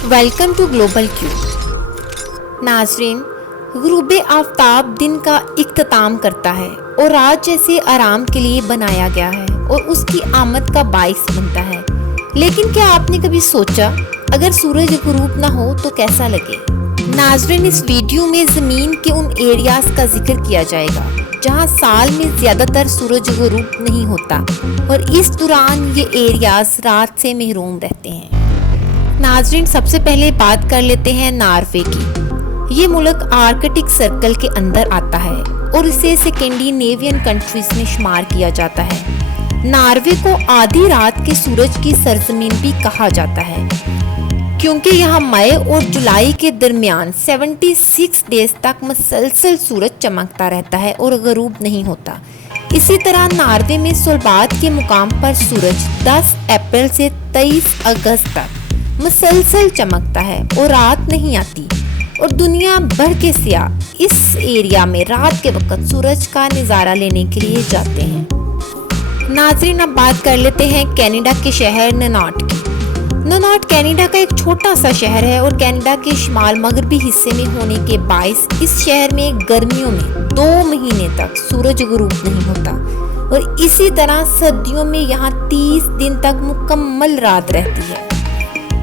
Welcome to global Q. नाजरीन, गुरूब आफ्ताब दिन का इख्तिताम करता है और रात जैसे आराम के लिए बनाया गया है और उसकी आमद का बाइस बनता है। लेकिन क्या आपने कभी सोचा अगर सूरज गुरूब ना हो तो कैसा लगे? नाजरीन, इस वीडियो में ज़मीन के उन एरियाज़ का जिक्र किया जाएगा जहां साल में ज़्यादातर सूरज गुरूब नहीं होता और इस दौरान ये एरियाज़ रात से महरूम रहते हैं। नाजरीन, सबसे पहले बात कर लेते हैं नॉर्वे की। ये मुल्क आर्कटिक सर्कल के अंदर आता है और इसे स्कैंडिनेवियन कंट्रीज में शुमार किया जाता है। नॉर्वे को आधी रात के सूरज की सरजमीन भी कहा जाता है क्योंकि यहाँ मई और जुलाई के दरमियान 76 डेज तक मुसलसल सूरज चमकता रहता है और गरूब नहीं होता। इसी तरह नॉर्वे में सोलबाद के मुकाम पर सूरज 10 अप्रैल से 23 अगस्त तक मुसलसल चमकता है और रात नहीं आती और दुनिया भर के सियाह इस एरिया में रात के वक्त सूरज का नज़ारा लेने के लिए जाते हैं। नाज़रीन, अब बात कर लेते हैं कनाडा के शहर ननौट की। ननौट कनाडा का एक छोटा सा शहर है और कनाडा के शुमाल मगरबी हिस्से में होने के बायस इस शहर में गर्मियों में 2 महीने तक सूरज गुरूब नहीं होता और इसी तरह सर्दियों में यहाँ 30 दिन तक मुकम्मल रात रहती है।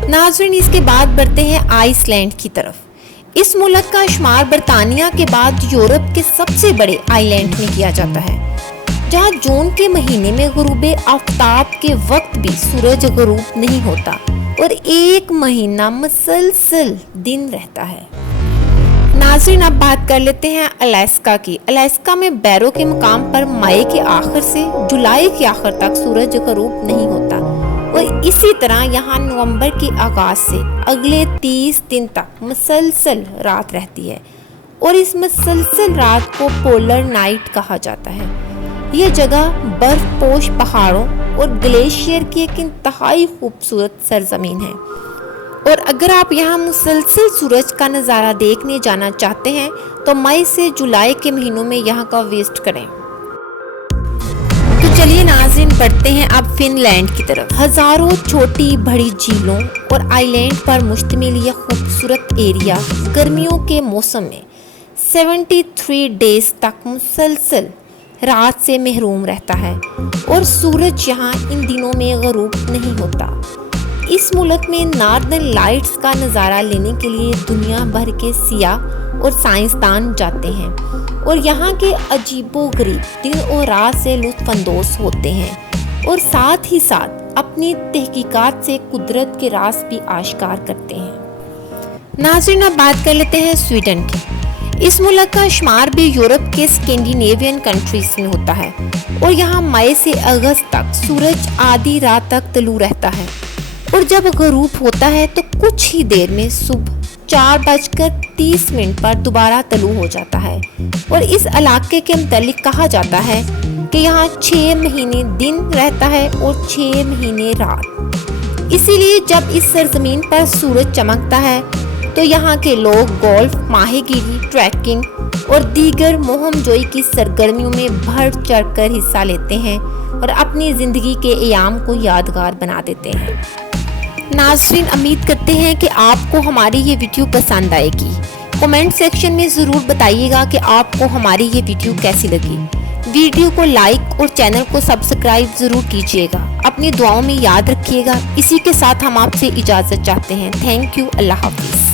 नाज़रीन, इसके बाद बढ़ते हैं आइसलैंड की तरफ। इस मुल्क का शुमार बरतानिया के बाद यूरोप के सबसे बड़े आइलैंड में किया जाता है जहां जून के महीने में गुरूब आफ्ताब के वक्त भी सूरज गुरूब नहीं होता और 1 महीना मुसलसल दिन रहता है। नाज़रीन, अब बात कर लेते हैं अलास्का की। अलास्का में बैरो के मुकाम पर मई के आखिर से जुलाई के आखिर तक सूरज गुरूब नहीं होता और इसी तरह यहाँ नवंबर के आगाज से अगले 30 दिन तक मुसलसल रात रहती है और इस मुसलसल रात को पोलर नाइट कहा जाता है। यह जगह बर्फपोश पहाड़ों और ग्लेशियर की एक इंतहाई खूबसूरत सरजमीन है और अगर आप यहाँ मुसलसल सूरज का नज़ारा देखने जाना चाहते हैं तो मई से जुलाई के महीनों में यहाँ का विजिट करें। तो चलिए नाज़रीन, बढ़ते हैं अब फिनलैंड की तरफ। हज़ारों छोटी बड़ी झीलों और आइलैंड पर मुश्तमिल यह खूबसूरत एरिया गर्मियों के मौसम में 73 डेज तक मुसलसल रात से महरूम रहता है और सूरज यहाँ इन दिनों में गरूब नहीं होता। इस मुल्क में नॉर्दर्न लाइट्स का नज़ारा लेने के लिए दुनिया भर के सियाह और साइंसदान जाते हैं और यहाँ के अजीबोगरीब दिन और रात से लुत्फ़अंदोज़ होते हैं और साथ ही साथ अपनी तहकीकात से कुदरत के राज भी आश्कार करते हैं। नाज़रीन, अब बात कर लेते हैं स्वीडन की। इस मुल्क का शुमार भी यूरोप के स्कैंडिनेवियन कंट्रीज में होता है और यहाँ मई से अगस्त तक सूरज आधी रात तक तलू रहता है और जब गरूब होता है तो कुछ ही देर में सुबह 4:30 पर दोबारा तलू हो जाता है और इस इलाके के मुतालिक कहा जाता है कि यहाँ 6 महीने दिन रहता है और 6 महीने रात। इसीलिए जब इस सरजमीन पर सूरज चमकता है तो यहाँ के लोग गोल्फ, माहीगीरी, ट्रैकिंग और दीगर मोहमजोई की सरगर्मियों में बढ़ चढ़ कर हिस्सा लेते हैं और अपनी ज़िंदगी के अयाम को यादगार बना देते हैं। नाज़रीन, उम्मीद करते हैं कि आपको हमारी ये वीडियो पसंद आएगी। कमेंट सेक्शन में ज़रूर बताइएगा कि आपको हमारी ये वीडियो कैसी लगी। वीडियो को लाइक और चैनल को सब्सक्राइब ज़रूर कीजिएगा। अपनी दुआओं में याद रखिएगा। इसी के साथ हम आपसे इजाज़त चाहते हैं। Thank you. अल्लाह हाफिज़।